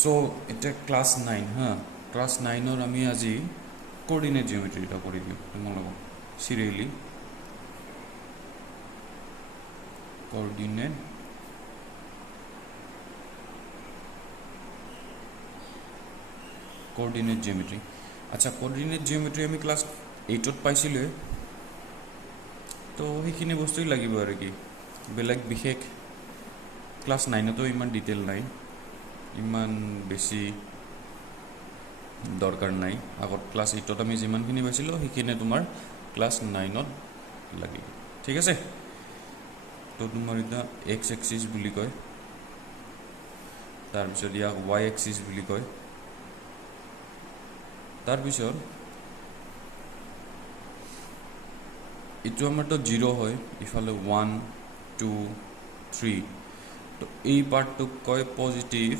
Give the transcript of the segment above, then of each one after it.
So এটা class 9 হ্যাঁ class 9 আমি আজি কোঅৰ্ডিনেট জিওমেট্ৰিটা কৰি দিওঁ তোমালোকক সিৰিয়ালি কোঅৰ্ডিনেট জিওমেট্ৰি আচ্ছা কোঅৰ্ডিনেট জিওমেট্ৰি আমি ক্লাস 8ত পাইছিলোঁ তো সেইখিনি বস্তুই লাগিব আৰু কি বেলেগ বিশেষ ক্লাস 9তো ইমান ডিটেইল নাই ইমান বেছি দৰকাৰ নাই আগত ক্লাস 8ত আমি যিমানখিনি পাইছিলোঁ সেইখিনি তোমাৰ ক্লাস 9ত লাগিব ঠিক আছে তো তোমাৰ এটা এক্স এক্সিস বুলি কয় তাৰপিছত ইয়াক ওয়াই এক্সিস বুলি কয় তাৰপিছত ইটো আমাৰতো 0 হয় ইফালে 1 2 3 তো এই পার্টটুক কয় পজিটিভ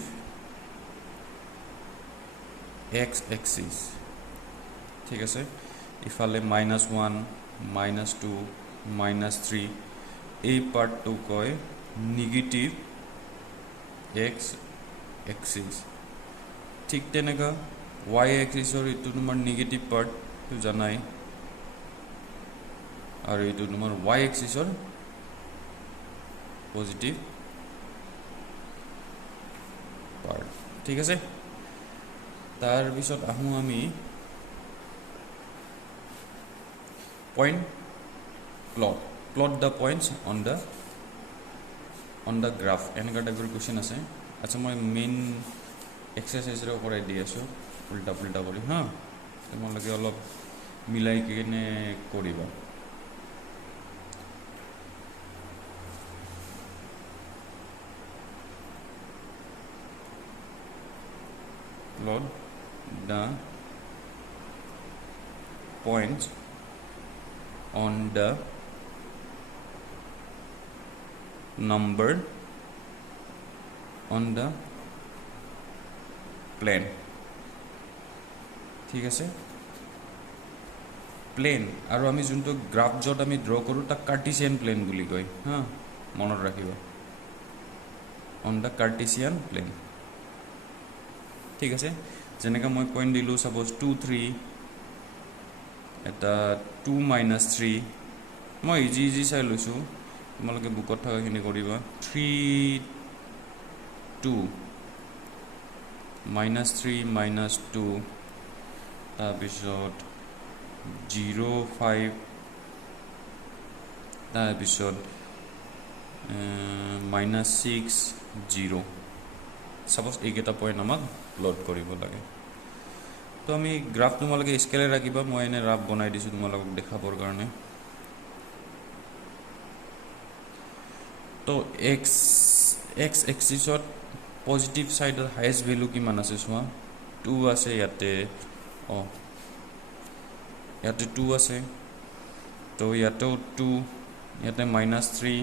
এক্স এক্সিস ঠিক আছে ইফালে -1 -2 -3 এই পার্টটুক কয় নিগেটিভ এক্স এক্সিস ঠিক তেনেকা ওয়াই এক্সিসৰ ইটো তোমাৰ নিগেটিভ পাৰ্ট তো জানাই আৰু এইটো তোমাৰ ওয়াই এক্সিসৰ পজিটিভ পার্ট ঠিক আছে তার পিছত আহো আমি point plot the points on the graph এনেকা টাইপৰ কুৱেশ্যন আছে আচ্ছা মই মেইন এক্সাৰচাইজৰ কৰাই দি আছোঁ উল্টা পুল্টা কৰি হা তোমালোকে অলপ মিলাই কিনে কৰিবা plot the points on the number on the plane ঠিক আছে প্লেন আৰু আমি যোনটো গ্ৰাফ যত আমি ড্ৰ কৰোঁ তাক কাৰ্টেছিয়ান প্লেন বুলি কয় হা মনত ৰাখিবা অন দ্য কাৰ্টেছিয়ান প্লেন ঠিক আছে যেনেকা মই পয়েন্ট দিলোঁ সাপোজ 2 3 এটা 2 -3 মই ইজি চাই লৈছোঁ তোমালোকে বুকত থকাখিনি কৰিবা 3 2 -3 -2 তাৰপিছত 0 5 তাৰপিছত -6 0 সাপোজ এইকেইটা পয়েন্ট আমাক প্লট কৰিব লাগে তো আমি গ্ৰাফ তোমালোকে স্কেলে ৰাখিবা মই এনে ৰাফ বনাই দিছোঁ তোমালোকক দেখাবৰ কাৰণে তো এক্স এক্সিছত পজিটিভ সাইডৰ হাইয়েস্ট ভ্যালু কিমান আছে চোৱা 2 আছে ইয়াতে ইয়াতে 2 আছে তো ইয়াতেও 2 ইয়াতে -3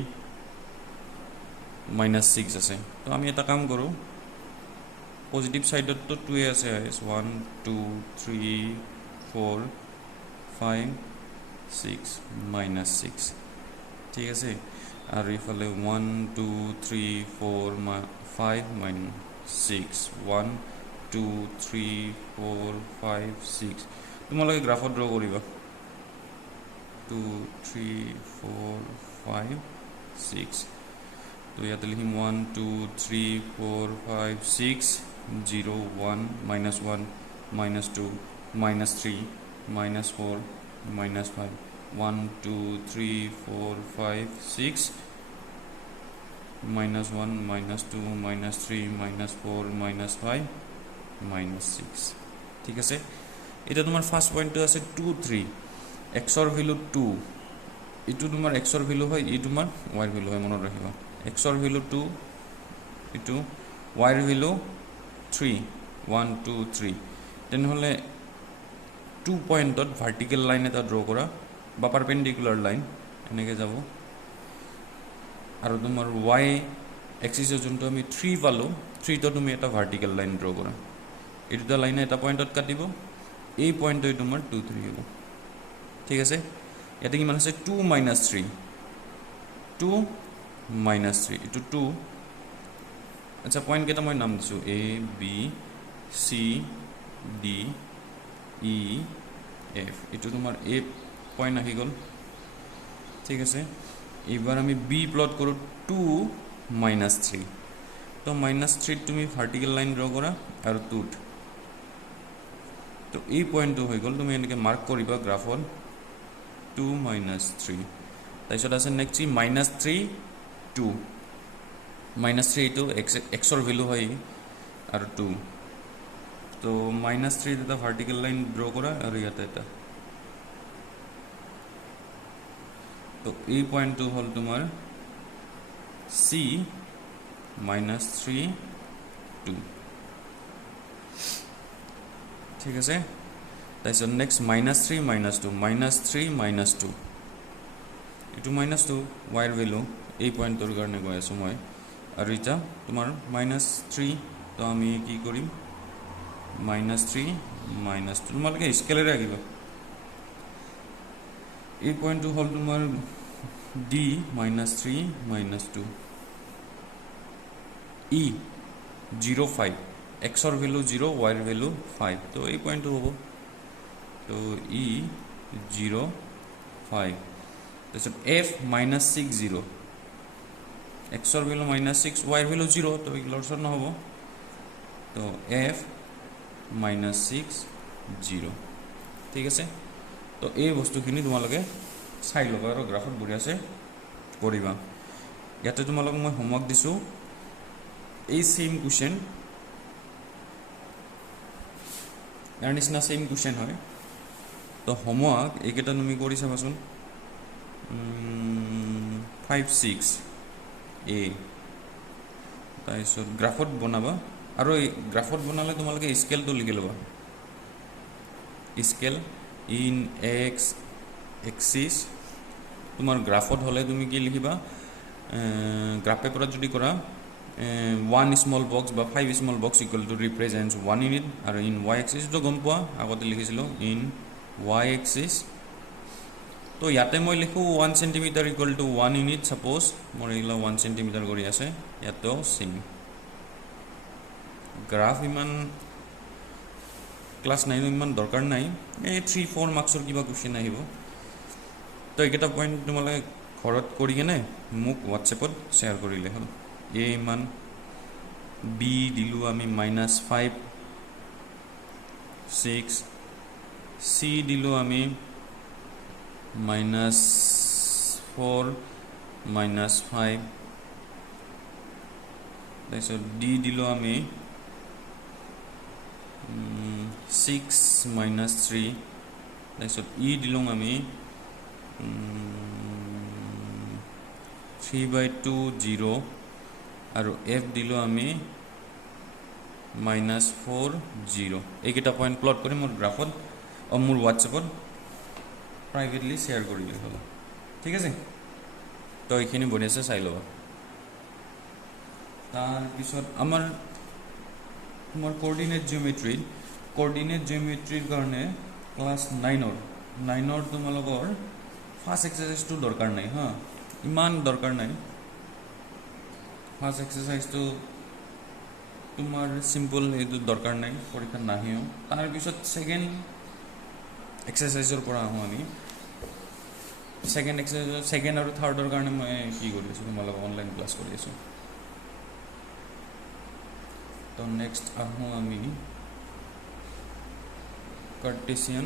-6 আছে তো আমি এটা কাম কৰোঁ পজিটিভ সাইডত তো 2 আছে 1 2 3 4 5 6 -6 ঠিক আছে আর ইফালে 1 2 3 4 5 -6 1 2 3 4 5 6 তোমালোকে গ্ৰাফত ড্ৰ কৰিবা 2 3 4 5 6 তো ইয়াতে লিখিম 1 2 3 4 5 6 0 1 -1 -2 -3 -4 -5 1 2 3 4 5 6 -1 -2 -3 -4 -5 -6 ঠিক আছে এটা তোমার ফার্স্ট পয়েন্টটো আছে 2 3 এক্সৰ ভ্যালু 2 ইটো তোমাৰ এক্সৰ ভ্যালু হয় ই তোমাৰ ওয়াইৰ ভ্যালু হয় মনত ৰাখিবা এক্সৰ ভ্যালু 2 ইটো ওয়াইৰ ভ্যালু 3 1 2 3 তেনেহলে 2 পয়েন্টত ভাৰ্টিক্যাল লাইন এটা ড্ৰ কৰা বা পাৰপেন্ডিকুলাৰ লাইন এনেকে যাব আৰু তোমাৰ ওয়াই এক্সিসৰ যোনটো আমি 3 পালো 3 তো তুমি এটা ভাৰ্টিক্যাল লাইন ড্ৰ কৰা এই দুটা লাইনে এটা পয়েন্টত কাটিব এই পয়েন্টটো তোমাৰ 2 3 হ'ব ঠিক আছে ইয়াতে কিমান আছে 2 -3 2 -3 ইটো 2 আচ্ছা পয়েন্ট কেইটা মই নাম দিছোঁ A B C D E F এইটো তোমাৰ এ পয়েন্ট আহি গ'ল ঠিক আছে এইবাৰ আমি বি প্লট কৰোঁ 2 -3 তো -3 তুমি ভাৰ্টিকেল লাইন ড্ৰ কৰা আৰু 2 তো এই পয়েন্টটো হৈ গ'ল তুমি এনেকৈ মাৰ্ক কৰিবা গ্ৰাফত 2 -3 তাৰপিছত আছে নেক্সট -3 2 -3 এইটো এক্সৰ ভেলু হয় আৰু 2 তো -3 এটা ভাৰ্টিকেল লাইন ড্ৰ কৰা আৰু ইয়াতে এটা তো এই পয়েন্টটো হ'ল তোমাৰ সি -3 2 ঠিক আছে তাৰপিছত নেক্সট -3 -2 -3 -2 এইটো -2 ৱাইৰ ভেলু এই পয়েন্টৰ কাৰণে গৈ আছোঁ মই আৰু এটা তোমাৰ -3 তো আমি কি কৰিম -3 -2 তোমালোকে স্কেলেৰে আঁকিবা এই পয়েন্টটো হ'ল তোমাৰ ডি -3 -2 ই 0 5 এক্সৰ ভেলু 0 ৱাইৰ ভেলু 5 তো এই পয়েন্টটো হ'ব তো ই 0 5 তাৰপিছত এফ -6 0 এক্সৰ ভেলু -6 ৱাইৰ ভেলু 0 তো এইগুলোৰ ওচৰত নহ'ব তো এফ -6 0 ঠিক আছে তো এই বস্তুখিনি তোমালোকে চাই ল'বা আৰু গ্ৰাফত বঢ়িয়াছে কৰিবা ইয়াতে তোমালোকক মই হোমৱৰ্ক দিছোঁ এই সেম কুৱেশ্যন ইয়াৰ নিচিনা সেম কুৱেশ্যন হয় তো হোমৱৰ্ক এইকেইটা তুমি কৰি চাবাচোন 5 6 এ তাৰপিছত গ্ৰাফত বনাবা আৰু এই গ্ৰাফত বনালে তোমালোকে স্কেলটো লিখি ল'বা স্কেল ইন এক্স এক্সিস তোমাৰ গ্ৰাফত হ'লে তুমি কি লিখিবা গ্ৰাফ পেপাৰত যদি কৰা 1 স্মল বক্স বা 5 small box equal to ৰিপ্ৰেজেণ্টছ 1 unit আৰু ইন ৱাই এক্সিছটো গম পোৱা আগতে লিখিছিলোঁ ইন ৱাই এক্সিছ তো ইয়াতে মই লিখোঁ 1 centimetre equal to 1 unit suppose মোৰ এইগিলা 1 সেন্টিমিটাৰ কৰি আছে ইয়াতেও চেম গ্ৰাফ ইমান ক্লাছ 9 ইমান দৰকাৰ নাই এই 3-4 মাৰ্কছৰ কিবা কুৱেশ্যন আহিব তো এইকেইটা পইণ্ট তোমালোকে ঘৰত কৰি কেনে মোক হোৱাটছএপত শ্বেয়াৰ কৰিলে হ'ল এ ইমান বি দিলোঁ আমি -5 6 চি দিলোঁ আমি -4 -5 তাৰপিছত ডি দিলোঁ আমি 6 -3 তাৰপিছত ই দিলোঁ আমি 3/2 0 আৰু এফ দিলোঁ আমি -4 0 এইকেইটা পইণ্ট প্লট কৰি মোৰ গ্ৰাফত মোৰ হোৱাটছএপত প্ৰাইভেটলি শ্বেয়াৰ কৰিলে হ'ল ঠিক আছে তো এইখিনি বঢ়িয়াছে চাই ল'বা তাৰপিছত আমাৰ তোমাৰ কোঅৰ্ডিনেট জিঅ'মেট্ৰিৰ কাৰণে ক্লাছ 9ৰ তোমালোকৰ ফাৰ্ষ্ট এক্সাৰচাইজটো দৰকাৰ নাই হা ইমান দৰকাৰ নাই ফাৰ্ষ্ট এক্সাৰচাইজটো তোমাৰ চিম্পল এইটো দৰকাৰ নাই পৰীক্ষাত নাহেও তাৰপিছত ছেকেণ্ড এক্সাৰচাইজৰ পৰা আহোঁ আমি ছেকেণ্ড আৰু থাৰ্ডৰ কাৰণে মই কি কৰি আছোঁ তোমালোকক অনলাইন ক্লাছ কৰি আছোঁ তো নেক্সট আহোঁ আমি কাৰ্টেছিয়ান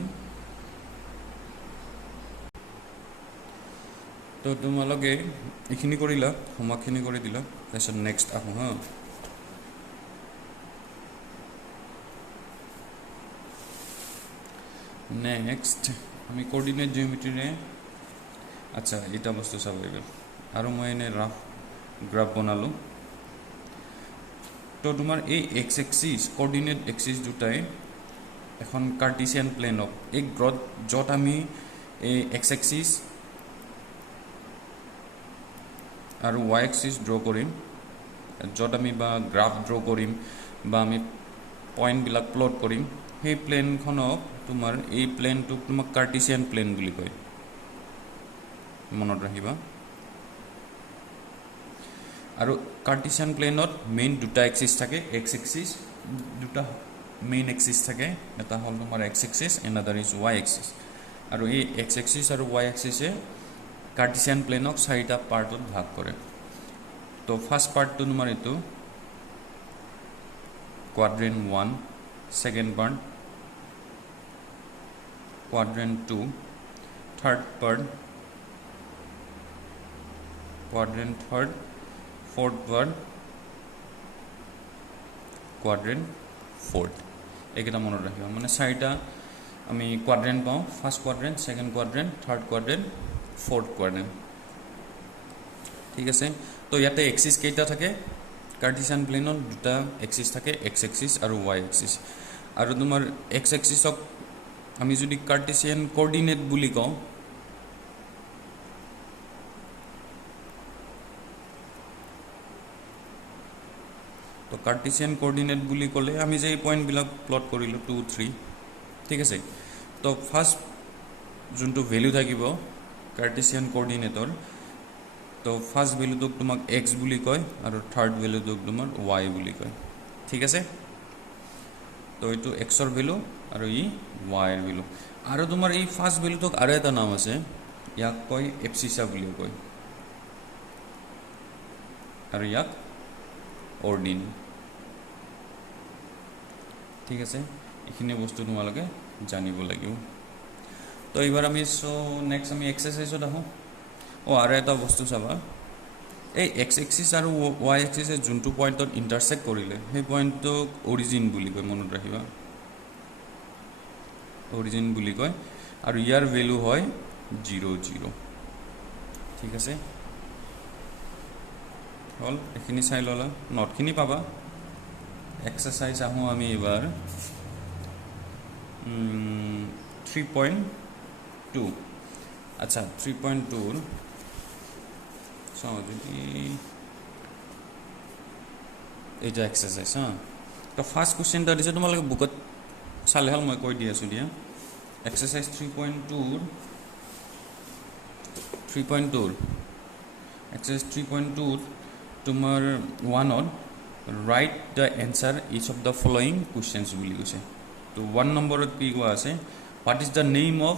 তো তোমালোকে এইখিনি কৰিলা হোমৱৰ্কখিনি কৰি দিলা তাৰপিছত নেক্সট আহোঁ হা নেক্সট আমি কোঅৰ্ডিনেট জিঅ'মেট্ৰিৰে আচ্ছা এটা বস্তু চাব লাগিব আৰু মই এনে ৰাফ গ্ৰাফ বনালোঁ তো তোমাৰ এই এক্স এক্সিছ কোঅৰ্ডিনেট এক্সিছ দুটাই এখন কাৰ্টেছিয়ান প্লেনক এই য'ত আমি এই এক্স এক্সিছ আৰু ৱাই এক্সিছ ড্ৰ কৰিম য'ত আমি বা গ্ৰাফ ড্ৰ কৰিম বা আমি পইণ্টবিলাক প্লট কৰিম সেই প্লেনখনক তোমাৰ এই প্লেনটোক তোমাক কাৰ্টেছিয়ান প্লেন বুলি কয় মনত ৰাখিবা আৰু কাৰ্টিছিয়ান প্লেনত মেইন দুটা এক্সিছ থাকে, এক্স এক্সিছ দুটা মেইন এক্সিছ থাকে, এটা হ'ল তোমাৰ x axis, another is Y axis. আৰু এই এক্স এক্সিছ আৰু ৱাই এক্সিছে কাৰ্টিছিয়ান প্লেনক চাৰিটা পাৰ্টত ভাগ কৰে। তো ফাৰ্ষ্ট পাৰ্টটো তোমাৰ এইটো quadrant 1, second part quadrant 2, third part quadrant 3, fourth part quadrant 4। এইকেইটা মনত ৰাখিবা, মানে চাৰিটা আমি কোৱাড্ৰেণ্ট পাওঁ, first quadrant, second quadrant, third quadrant, fourth quadrant. ঠিক আছে, তো ইয়াতে এক্সিছ কেইটা থাকে, কাৰ্টিছিয়ান প্লেনত দুটা এক্সিছ থাকে, এক্স এক্সিছ আৰু ৱাই এক্সিছ। আৰু তোমাৰ এক্স এক্সিছক আমি যদি কাৰ্টিছিয়ান কোঅৰ্ডিনেট বুলি কওঁ, তো কাৰ্টিছিয়ান কোঅৰ্ডিনেট বুলি ক'লে আমি যে এই পইণ্টবিলাক প্লট কৰিলোঁ 2, 3, ঠিক আছে। তো ফাৰ্ষ্ট যোনটো ভেলু থাকিব কাৰ্টিছিয়ান কোঅৰ্ডিনেটৰ, তো ফাৰ্ষ্ট ভেলুটোক তোমাক এক্স বুলি কয় আৰু থাৰ্ড ভেলুটোক তোমাৰ ৱাই বুলি কয়, ঠিক আছে। তো এইটো এক্সৰ ভেলু আৰু ই ৱাইৰ ভেলু। আৰু তোমাৰ এই ফাৰ্ষ্ট ভেলুটোক আৰু এটা নাম আছে, ইয়াক কয় এপচিছা বুলি কয়, আৰু ইয়াক অৰ্ডিন। ঠিক আছে, এইখিনি বস্তু তোমালোকে জানিব লাগিব। তো এইবাৰ আমি নেক্সট আমি এক্সাৰচাইজত আহোঁ। আৰু এটা বস্তু চাবা, এই এক্স এক্সিছ আৰু ৱাই এক্সিছে যোনটো পইণ্টত ইণ্টাৰচেক্ট কৰিলে সেই পইণ্টটোক অৰিজিন বুলি কয়, মনত ৰাখিবা, অৰিজিন বুলি কয়। আৰু ইয়াৰ ভেলু হয় 0, 0। ঠিক আছে, হ'ল, এইখিনি চাই ল'লা, নটখিনি পাবা। এক্সাৰচাইজ আহোঁ আমি এইবাৰ 3.2। আচ্ছা, 3.2ৰ চাওঁ যদি এইটো এক্সাৰচাইজ হা। তো ফাৰ্ষ্ট কুৱেশ্যন এটা দিছে, তোমালোকে বুকত চালে হ'ল, মই কৈ দি আছোঁ দিয়া। এক্সাৰচাইজ 3.2ৰ এক্সাৰচাইজ 3.2ত তোমাৰ 1ত write the answer each of the following questions বুলি কৈছে। তো 1 নম্বৰত কি কোৱা আছে, what is the name of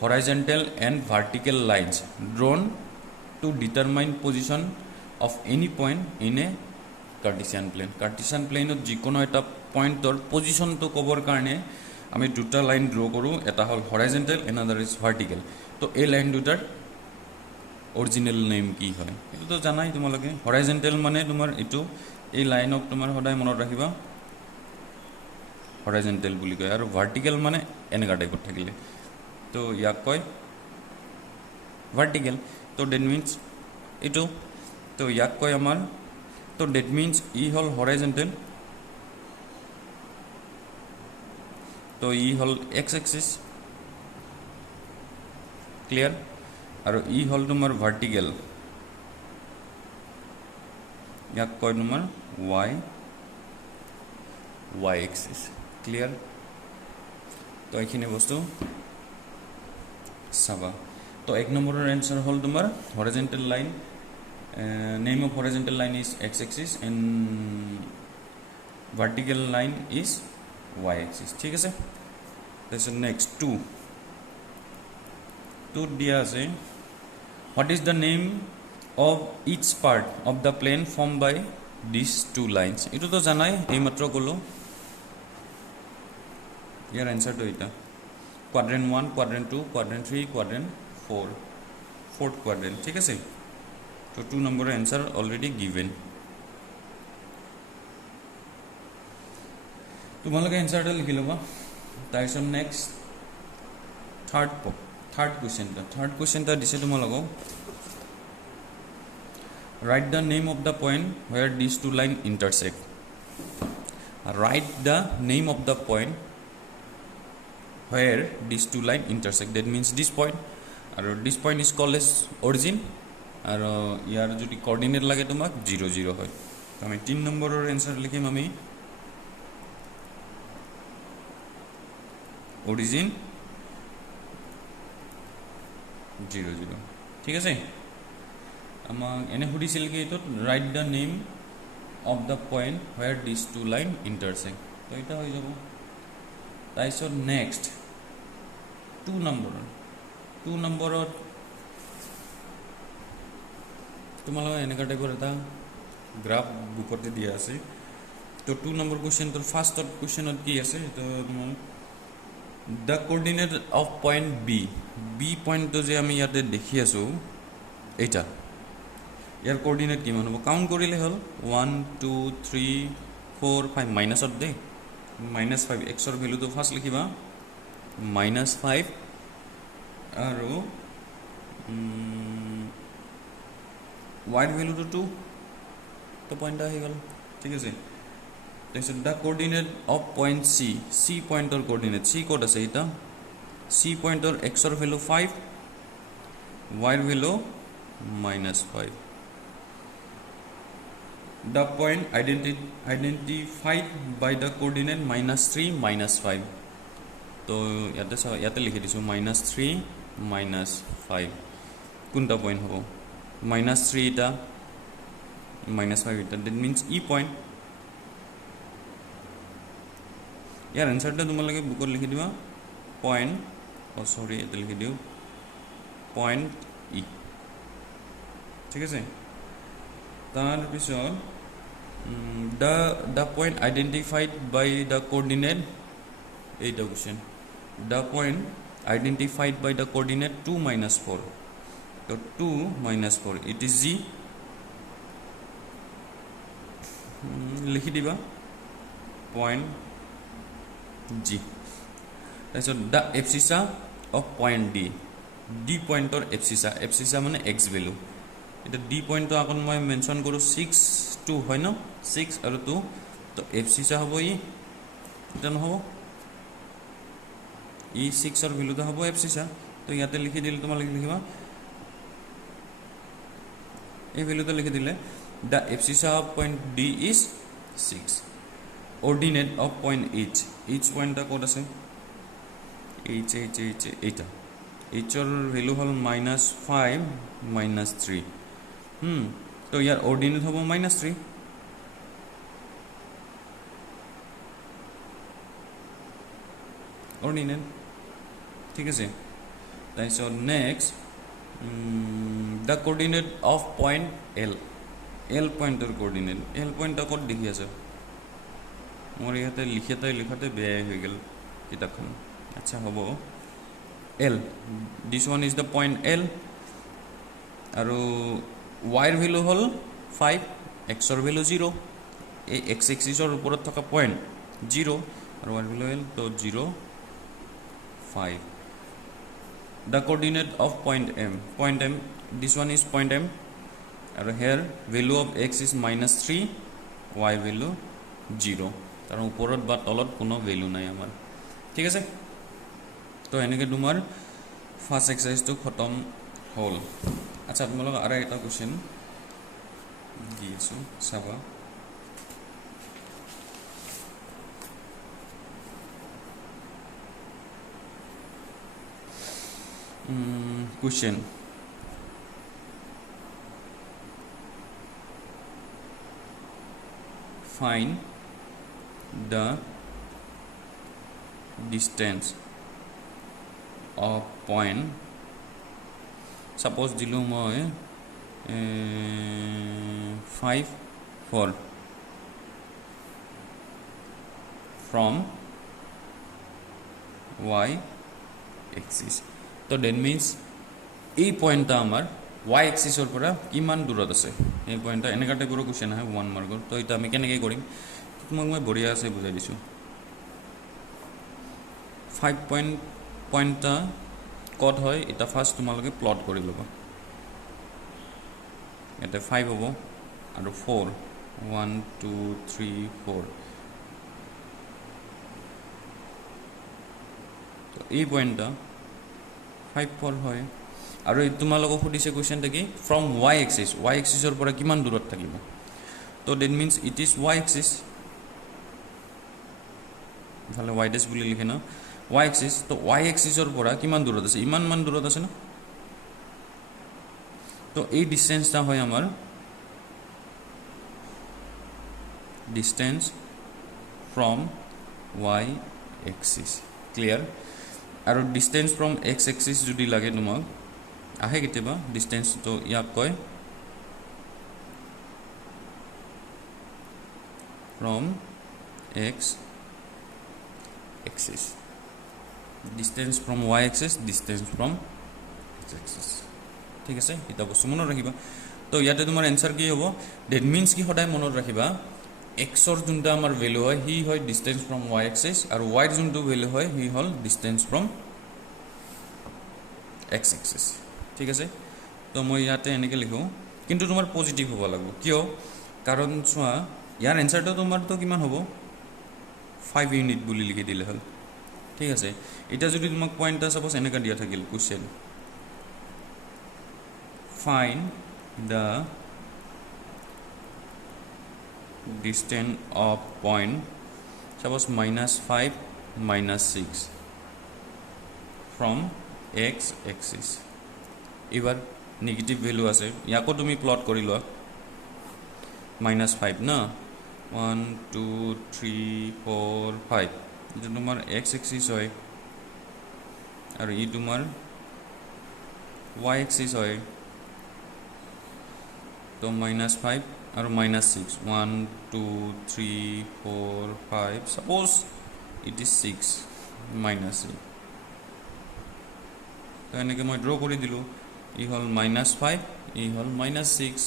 horizontal and vertical lines drawn to determine position of any point in a Cartesian plane. Cartesian প্লেনত যিকোনো এটা পইণ্টৰ পজিশ্যনটো ক'বৰ কাৰণে আমি দুটা লাইন ড্ৰ কৰোঁ, এটা হ'ল হৰাইজেণ্টেল, এনাদাৰ ইজ ভাৰ্টিকেল। তো এই লাইন দুটাৰ অৰিজিনেল নেম কি হয় এইটোতো জানাই তোমালোকে। হৰাইজেণ্টেল মানে তোমাৰ এইটো, এই লাইনক তোমাৰ সদায় মনত ৰাখিবা হৰাইজেণ্টেল বুলি কয়, আৰু ভাৰ্টিকেল মানে এনেকুৱা টাইপত থাকিলে, তো ইয়াক কয় ভাৰ্টিকেল। তো ডেট মিনছ এইটো, তো ইয়াক কয় আমাৰ, তো ডেট মিনছ ই হ'ল হৰাইজেণ্টেল, তো ই হ'ল এক্স এক্সিছ, ক্লিয়াৰ। আৰু ই হ'ল তোমাৰ ভাৰ্টিকেল, ইয়াক কয় তোমাৰ ৱাই এক্সিছ, ক্লিয়াৰ। তো এইখিনি বস্তু চাবা। তো 1 নম্বৰৰ এনচাৰ হ'ল তোমাৰ horizontal line, name of horizontal line is X axis and vertical line is Y axis, ঠিক আছে। তাৰপিছত নেক্সট 2ত দিয়া আছে, what is the name of each part of the plane form by this 2 lines. এইটোতো জানাই, এইমাত্ৰ ক'লোঁ। ইয়াৰ এনচাৰটো এটা quadrant 1, quadrant 2, quadrant 3, quadrant 4, fourth quadrant, ঠিক আছে। তো 2 নম্বৰৰ এনচাৰ অলৰেডি গিভেন। তোমালোকে এনচাৰটো লিখি ল'বা। তাৰপিছত নেক্সট থাৰ্ড কুৱেশ্যন এটা দিছে তোমালোকক, write the name of the point where this 2 line intersect. Write the name of the point where these 2 line intersect, that means this point, and this point is called as origin, and ইয়াৰ যদি coordinate লাগে তোমাক 0, 0 হয়। তো আমি 3 নম্বৰৰ answer লিখিম আমি origin 0, 0, ঠিক আছে। আমাক এনে সুধিছিল কি এইটোত right the name of the point where this two line intersect তো এটা হৈ যাব তাৰপিছত নেক্সট 2 নম্বৰত তোমালোকৰ এনেকুৱা টাইপৰ এটা গ্ৰাফ বুকতে দিয়া আছে তো 2 নম্বৰ কুৱেশ্যনটোৰ ফাৰ্ষ্টত কুৱেশ্যনত কি আছে তো the coordinate of point B পইণ্টটো যে আমি ইয়াতে দেখি আছোঁ এইটা ইয়াৰ কোঅৰ্ডিনেট কিমান হ'ব কাউণ্ট কৰিলে হ'ল 1 2 3 4 5 মাইনাছত দেই -5 এক্সৰ ভেলুটো ফাৰ্ষ্ট লিখিবা -5 আৰু ৱাইৰ ভেলুটো 2 তো পইণ্ট আহি গ'ল ঠিক আছে তাৰপিছত the coordinate of point C পইণ্টৰ কোঅৰ্ডিনেট চি ক'ত আছে এটা চি পইণ্টৰ এক্সৰ value 5 ৱাইৰ value -5 the point identified by the coordinate -3 -5 তো ইয়াতে লিখি দিছোঁ -3 -5 কোনটা পইণ্ট হ'ব -3 এটা -5 এটা that means e point ইয়াৰ এনসাৰটা তোমালোকে বুকত লিখি দিবা পইণ্ট সৰি এটা লিখি দিওঁ পইণ্ট ই ঠিক আছে তাৰপিছত the point identified by the coordinate এইটা question the point identified by the coordinate 2 - 4 so 2 - 4 it is g লিখি দিবা point g তাৰপিছত the abscissa of point d পইণ্টৰ abscissa মানে x value এটা ডি পইণ্টটো আগত মই মেনশ্যন কৰোঁ 6 2 হয় ন 6 আৰু 2 তো abscissa হ'ব এটা নহ'ব 6ৰ ভেলুটো হ'ব abscissa তো ইয়াতে লিখি দিলে তোমালোকে লিখিবা এই ভেলুটো লিখি দিলে the abscissa of point D is 6 ordinate of point H পইণ্টটা ক'ত আছে এইচ এইটা এইচৰ ভেলু হ'ল -5 -3 তো ইয়াৰ অৰ্ডিনেট হ'ব -3 অৰ্ডিনেট ঠিক আছে তাৰপিছত next the coordinate of point L পইণ্টৰ কোঅৰ্ডিনেট এল পইণ্টটা ক'ত দেখি আছে মোৰ ইয়াতে লিখাতে বেয়াই হৈ গ'ল কিতাপখন আচ্ছা হ'ব L this one is the point L আৰু y ৰ ভ্যালু হল 5 x ৰ ভ্যালু 0 এই x এক্সিসৰ ওপৰত থকা পইণ্ট 0 আৰু y ৰ ভ্যালু L তো 0 5 the coordinate of point M this one is point M আৰু here value of x is -3 y value 0 তাৰ ওপৰত বা তলত কোনো ভ্যালু নাই আমাৰ ঠিক আছে তো এনেকৈ তোমাৰ ফাৰ্স্ট এক্সাৰসাইজটো খতম হ'ল আচ্ছা তোমালোক আৰু এটা কোৱেশ্চন দি আছো চাবা question find the distance of point suppose দিলো মই 5 4 from y axis তো that means এই পয়েন্টটা আমার y axis এর পৰা কিমান দূৰত আছে এই পয়েন্টটা এনেকা টাইপৰ কোৱেশ্চন হয় 1 মাৰ্কৰ তো এটা আমি কেনেকৈ কৰিম মই বঢ়িয়া আছে বুজাই দিছো 5 পয়েন্টটা কত হয় এটা ফার্স্ট তোমালোকে প্লট কৰি ল'বা এটা 5 হ'ব আৰু 4 1 2 3 4 তো এই পয়েন্টটা 5 4 হয় আৰু এই তোমালোকক সুধিছে কোৱেশ্চনটা কি ফ্ৰম y axis ৰ পৰা কিমান দূৰত থাকিব তো that means it is y axis ভালে y dash বুলি লিখে না y axis তো y axis ৰ পৰা কিমান দূৰত আছে ইমান মান দূৰত আছে না তো এই ডিস্টেন্সটা হয় আমাৰ distance from Y axis clear আৰু ডিস্টেন্স ফ্রম এক্স এক্সিস যদি লাগে তোমাক আহে কেতিয়াবা ডিস্টেন্স তো ইয়াক কয় from x axis distance from y axis distance from x axis ঠিক আছে এটা বস্তু মনত ৰাখিবা তো ইয়াতে তোমাৰ এনসাৰ কি হ'ব দ্যাট মিন্স কি সদায় মনত ৰাখিবা x ৰ যোনটা আমাৰ ভ্যালু হয় হি হয় distance from y axis আৰু y ৰ যোনটো ভ্যালু হয় হি হল distance from x axis ঠিক আছে তো মই ইয়াতে এনেকৈ লিখো কিন্তু তোমাৰ পজিটিভ হ'ব লাগিব কিয় কাৰণ চোৱা ইয়াৰ এনসাৰটো তোমাৰতো কিমান হ'ব 5 ইউনিট বুলি লিখি দিলে হল ঠিক আছে এটা যদি তোমাক পয়েন্টটা সাপোজ এনেকা দিয়া থাকিল question find the distance of point suppose -5 -6 from x axis এবার নেগেটিভ ভ্যালু আছে ইয়াকো তুমি প্লট কৰি লোৱা -5 না 1 2 3 4 5 এটা তোমার x axis হয় আর ই তোমার y axis হয় তো -5 আর -6 1 2 3 4 5 suppose it is 6 -6 তো এনেকে মই ড্র কৰি দিলো ই হল -5 ই হল -6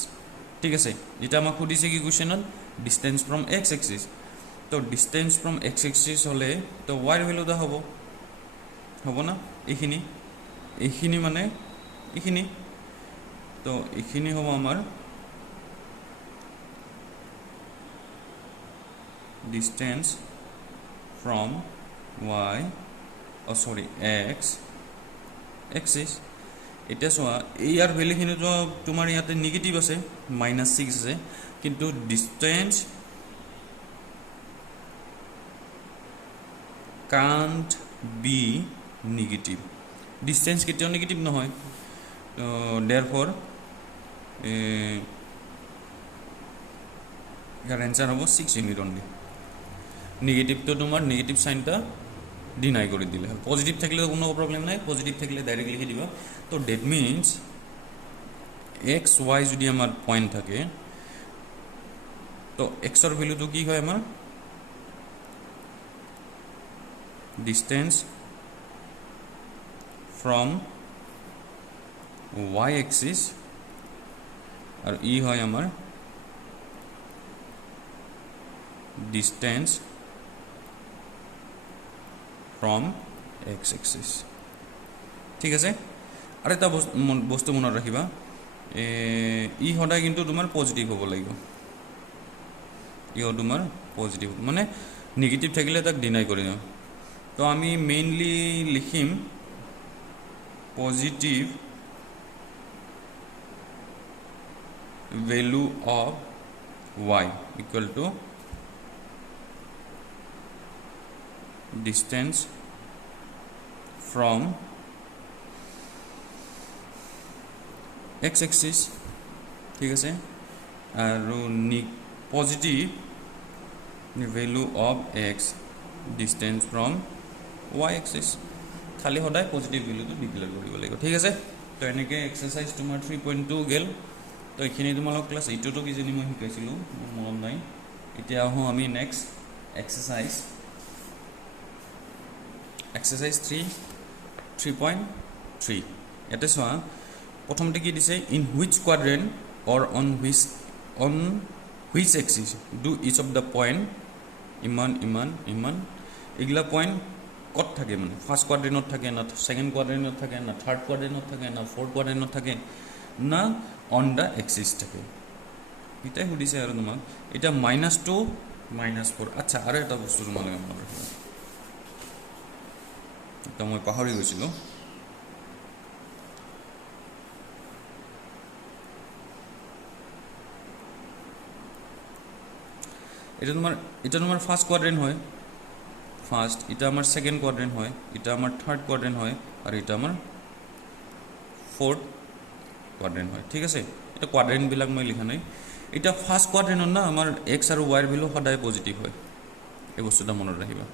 ঠিক আছে এটা আমাক সুধিছে কি কোশ্চেনত ডিস্টেন্স ফ্রম x axis তো ডিস্টেন্স ফ্রম x axis হলে তো y এর ভ্যালুটা হ'ব না এইখিনি মানে এইখিনি তো এইখিনি হ'ব আমাৰ distance from y x axis এটা চোৱা ইয়াৰ ভ্যালুখিনি তো তোমাৰ ইয়াতে নেগেটিভ আছে -6 আছে কিন্তু distance can't be negative distance কেতিয়াও নেগেটিভ নহয় therefore ইয়াৰ এনসার হ'ব 6 ইউনিট অনলি নেগেটিভ তো তোমার নেগেটিভ সাইনটা ডিনাই করে দিলে পজিটিভ থাকলে কোনো প্রবলেম নাই পজিটিভ থাকলে ডাইরেক্ট লিখে দিবা তো দ্যাট মিন্স x y যদি আমার পয়েন্ট থাকে তো x এর ভ্যালু তো কি হয় আমার distance from y axis আর ই হয় আমার distance from x axis ঠিক আছে আর এটা বস্তু মনত ৰাখিবা ই সদায় কিন্তু তোমাৰ পজিটিভ হ'ব লাগিব ই তোমাৰ পজিটিভ মানে নেগেটিভ থাকিলে তাক ডিনাই কৰি দিওঁ তো আমি মেইনলি লিখিম positive value of y equal to distance from x axis ঠিক আছে আৰু positive value of x distance from y axis খালি সদায় পজিটিভ ভ্যালুটো ডিক্লেয়াৰ কৰিব লাগিব ঠিক আছে তো এনেকৈ এক্সাৰসাইজ তোমাৰ 3.2 গেল তো এইখিনি তোমালোক ক্লাছ 8 তো কিজানি মই শিকাইছিলোঁ মনত নাই এতিয়া আহোঁ আমি নেক্সট এক্সাৰসাইজ 3.3 ইয়াতে চোৱা প্ৰথমতে কি দিছে in which quadrant or on which axis do each of the point ইমান এগুলা পইণ্ট কত থাকে মানে ফার্স্ট কোয়াড্রেন্টত থাকে না সেকেন্ড কোয়াড্রেন্টত থাকে না থার্ড কোয়াড্রেন্টত থাকে না ফোর্থ কোয়াড্রেন্টত থাকে না অন দ্য এক্সিস থাকে এটাই সুধিছে আৰু তোমাক এটা -2 -4 আচ্ছা আৰু এটা বস্তু তোমালোকে মনত ৰাখিবা এটা মই পাহৰি গৈছিলোঁ এটা তোমাৰ ফার্স্ট কোয়াড্রেন্ট হয় ফার্স্ট এটা আমার সেকেন্ড কোয়াড্রেন্ট হয় এটা আমার থার্ড কোয়াড্রেন্ট হয় আর এটা আমার ফোর্থ কোৱাড্ৰেণ্ট হয় ঠিক আছে এটা কোৱাড্ৰেণ্টবিলাক মই লিখা নাই এতিয়া ফাৰ্ষ্ট কোৱাড্ৰেণ্টত না আমাৰ এক্স আৰু ৱাইৰ ভেলু সদায় পজিটিভ হয় এই বস্তুটা মনত ৰাখিবা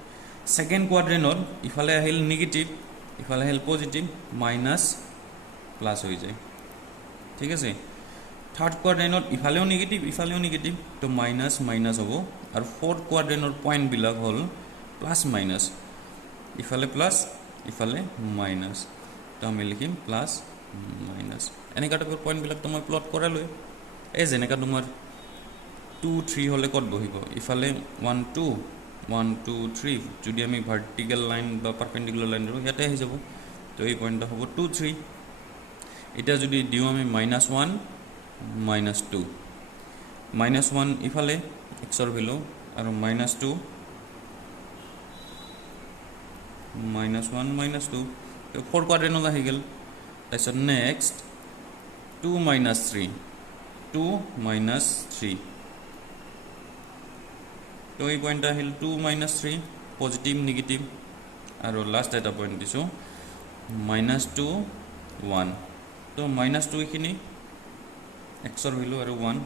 সেকেন্ড কোৱাড্ৰেণ্টত ইফালে আহিল নিগেটিভ ইফালে আহিল পজিটিভ মাইনাছ প্লাছ হৈ যায় ঠিক আছে থাৰ্ড কোৱাড্ৰেণ্টত ইফালেও নিগেটিভ তো মাইনাছ মাইনাছ হ'ব আৰু ফ'ৰ্থ কোৱাড্ৰেণ্টৰ পইণ্টবিলাক হ'ল প্লাছ মাইনাছ ইফালে প্লাছ ইফালে মাইনাছ তো আমি লিখিম প্লাছ মাইনাছ এনেকুৱা টাইপৰ পইণ্টবিলাক তো মই প্লট কৰালোৱে এই যেনেকৈ তোমাৰ 2 3 হ'লে ক'ত বহিব ইফালে 1 2 1 2 3 যদি আমি ভাৰ্টিকেল লাইন বা পাৰপেণ্ডিকুলাৰ লাইন ধৰোঁ ইয়াতে আহি যাব তো এই পইণ্টটা হ'ব 2 3 এতিয়া যদি দিওঁ আমি -1 -2 -1 ইফালে এক্সৰ ভেলু আৰু -2 -1 -2 তো ফ'ৰ কোৱাড্ৰেণ্টত আহি গ'ল তাৰপিছত নেক্সট 2 -3 2 -3 তো এই পইণ্ট আহিল 2 -3 পজিটিভ নিগেটিভ আৰু লাষ্ট এটা পইণ্ট দিছোঁ -2 1 তো -2 এইখিনি এক্সৰ ভেলু আৰু 1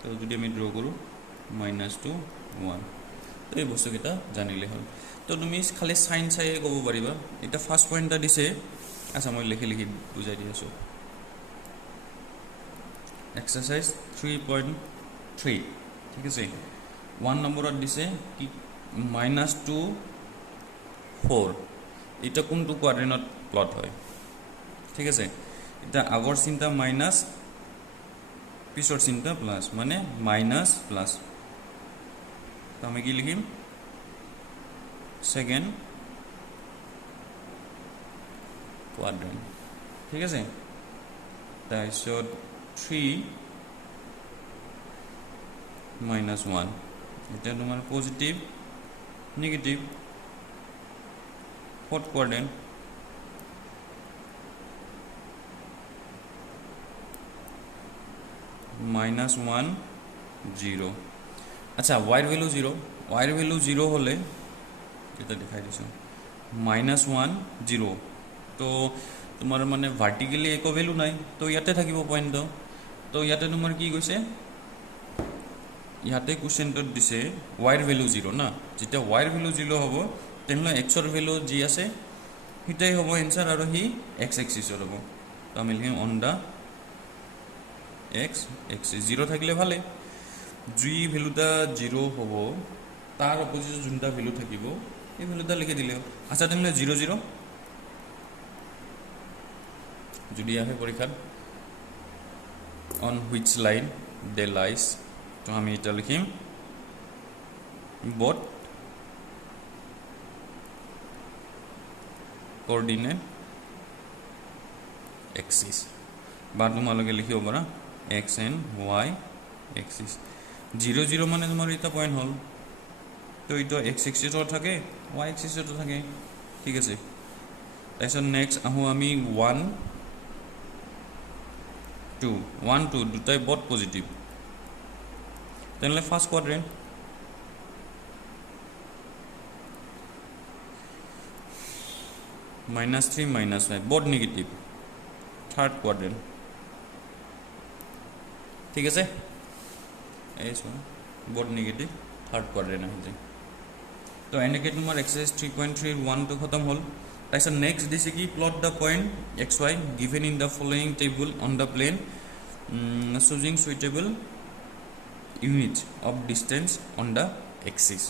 তো যদি আমি ড্ৰ কৰোঁ -2 1 তো এই বস্তুকেইটা জানিলে হ'ল তো তুমি খালি চাইন চাইয়ে ক'ব পাৰিবা এতিয়া ফাৰ্ষ্ট পইণ্ট এটা দিছে আচ্ছা মই লিখি বুজাই দি আছোঁ এক্সাৰচাইজ 3.3 ঠিক আছে 1 নম্বৰত দিছে কি -2 4 এটা কোনটো কোৱাড্ৰেণ্টত প্লট হয় ঠিক আছে এটা আগৰ চিন্তা মাইনাছ পিছৰ চিন্তা প্লাছ মানে মাইনাছ প্লাছ তো আমি কি লিখিম সেকেন্ড কোৱাড্ৰেণ্ট ঠিক আছে তাৰপিছত 3 -1 এটা তোমাৰ পজিটিভ নিগেটিভ ফ'ৰ্থ কোৱাড্ৰেণ্ট -1 0 আচ্ছা ৱাইৰ ভেলু 0 হ'লে এটা দেখাই দিছোঁ -1 0 তো তোমাৰ মানে ভাৰ্টিকেলি একো ভেলু নাই তো ইয়াতে থাকিব পইণ্টটো তো ইয়াতে তোমাৰ কি কৈছে ইয়াতে কুৱেশ্যনটোত দিছে ৱাইৰ ভেলু 0 না যেতিয়া ৱাইৰ ভেলু 0 হ'ব তেনেহ'লে এক্সৰ ভেলু যি আছে সেইটাই হ'ব এনচাৰ আৰু সি এক্স এক্সিছৰ হ'ব তো আমি লিখিম অন দা এক্স এক্সিছ 0 থাকিলে ভালে যি ভেলুটা 0 হ'ব তাৰ অপজিট যোনটা ভেলু থাকিব এই ভেলুটা লিখি দিলে আচ্ছা তেনেহ'লে 0 0 যদি আহে পৰীক্ষাত on which line they lies তো আমি এটা লিখিম বট কোঅৰ্ডিনেট এক্সিছ বা তোমালোকে লিখিব পাৰা এক্স এণ্ড ৱাই এক্সিছ 0 0 মানে তোমাৰ এটা পইণ্ট হ'ল তো এইটো এক্স এক্সিছৰ থাকে ৱাই এক্সিছতো থাকে ঠিক আছে তাৰপিছত নেক্সট আহোঁ আমি 1 2 দুটাই বট পজিটিভ তেনেহ'লে ফাৰ্ষ্ট কোৱাড্ৰেণ্ট -3 -5 বট নিগেটিভ থাৰ্ড কোৱাড্ৰেণ্ট ঠিক আছে এই চোৱা বট নিগেটিভ থাৰ্ড কোৱাড্ৰেণ্ট আহি যায় তো এনেকৈ তোমাৰ এক্সাৰচাইজ 3.3 1টো খতম হ'ল তাৰপিছত নেক্সট দিছে কি plot the point X Y given in the following table on the plane choosing suitable unit of distance on the axis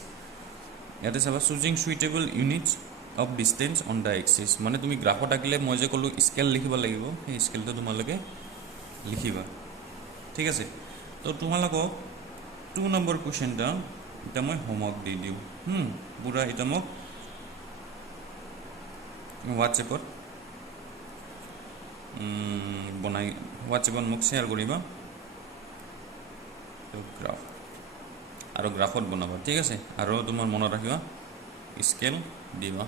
ইয়াতে চাবা choosing suitable unit of distance on the axis মানে তুমি গ্ৰাফত আঁকিলে মই যে ক'লোঁ স্কেল লিখিব লাগিব সেই স্কেলটো তোমালোকে লিখিবা ঠিক আছে তো তোমালোকক 2 নম্বৰ কুৱেশ্যনটা এটা মই হোমৱৰ্ক দি দিওঁ পুৰা এটা মোক হোৱাটছএপত বনাই হোৱাটছএপত মোক শ্বেয়াৰ কৰিবা তো গ্ৰাফ আৰু গ্ৰাফত বনাবা ঠিক আছে আৰু তোমাৰ মনত ৰাখিবা স্কেল দিবা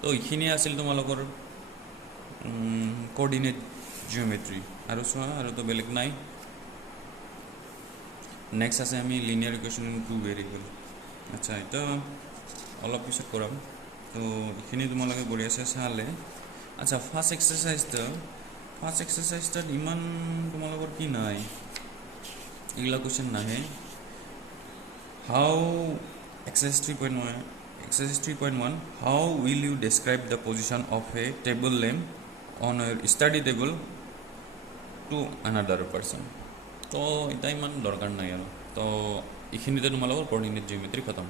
তো এইখিনি আছিল তোমালোকৰ কোঅৰ্ডিনেট জিঅ'মেট্ৰি আৰু চোৱা আৰু তো বেলেগ নাই নেক্সট আছে আমি লিনিয়াৰ ইকুৱেশ্যন ইন 2 ভেৰিয়েবল আচ্ছা এটা অলপ পিছত কৰাম তো এইখিনি তোমালোকে কৰি আছে চালে আচ্ছা ফাৰ্ষ্ট এক্সাৰচাইজটা ফাৰ্ষ্ট এক্সাৰচাইজটাত ইমান তোমালোকৰ কি নাই, এইগিলা কুৱেশ্যন নাহে। How exercise 3.1 how will you describe the position of a table lamp on a study table to another person. তো এতিয়া ইমান দৰকাৰ নাই আৰু, তো এইখিনিতে তোমালোকৰ কৰ্ডিনেট জিঅ'মেট্ৰি খতম।